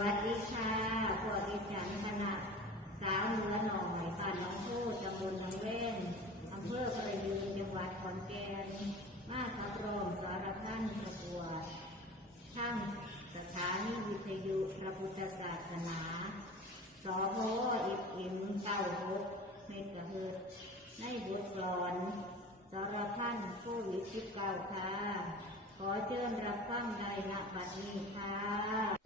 วัสดีค่ะพวกดิฉันคณะสาวเนื้อหน่อยป่านน้องพูดจำบลน้องเว่นอำเภอประยืนจังหวัดขอนแก่น มาครับรองสารพันประกวดทั้งสถานีวิทยุพระพุทธศาสนา สพอิบอิมเก้าหกเมกะเฮิรตในบทสอนสารพันโควิชิบเก้าค่ะ ขอเชิญรับฟังได้ณบัดนี้ค่ะ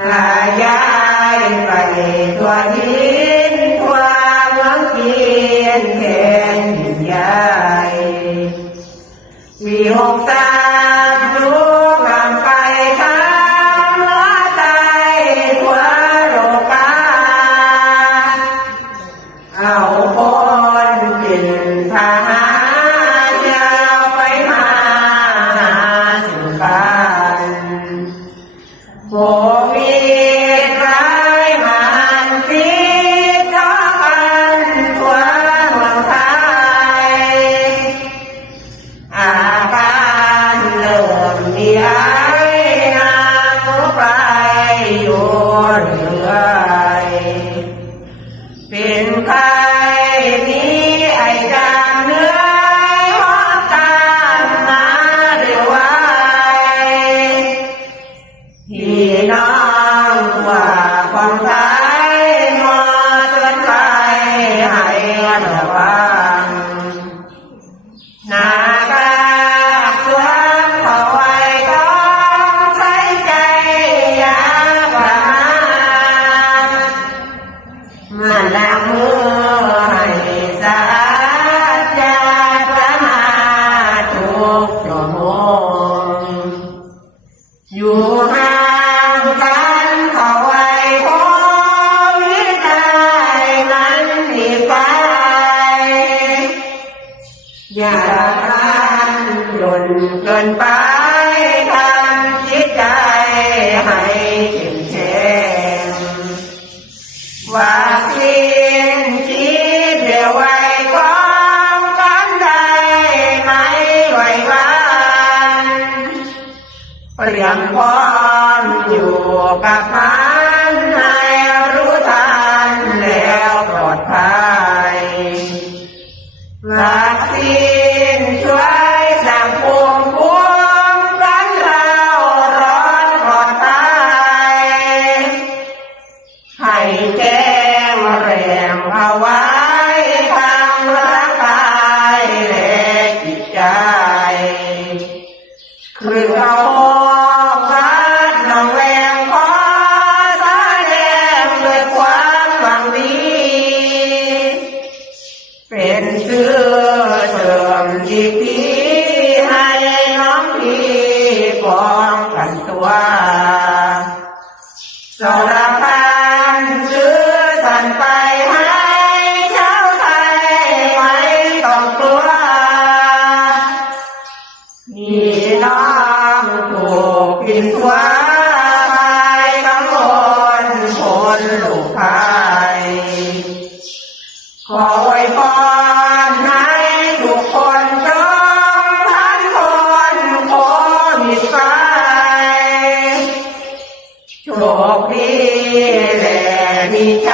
หายายไปทั่วทินทัวเมืองเพียนแผ่นใหญ่มีหกสามลูกลำไปทางหัวใจทั่วโลกาเอาคนเป็นพาหา เมืองไทยอาการเริ่มมีไอ้น้ำไปอยู่เรื่อยเป็นใค พี่น้องว่าความไทยมอเตือนใจให้ระวังนากาสวมเข้าไว้ต้องใส่ใจอย่าประมาทมันล้างมือ อย่านจนเกินไปทำจิตใจให้เข้มแข็งวัคซีนคิดเดียวไว้ป้องกันได้ไหมไหววันเตรียมพร้อมอยู่กับมันให้ รงเอาไว้ท กกินทั่วไปกังวลคนลูกไทยขอไว้พรให้ทุกคนจงทันคนโควิดไปโชคดีและมีใจ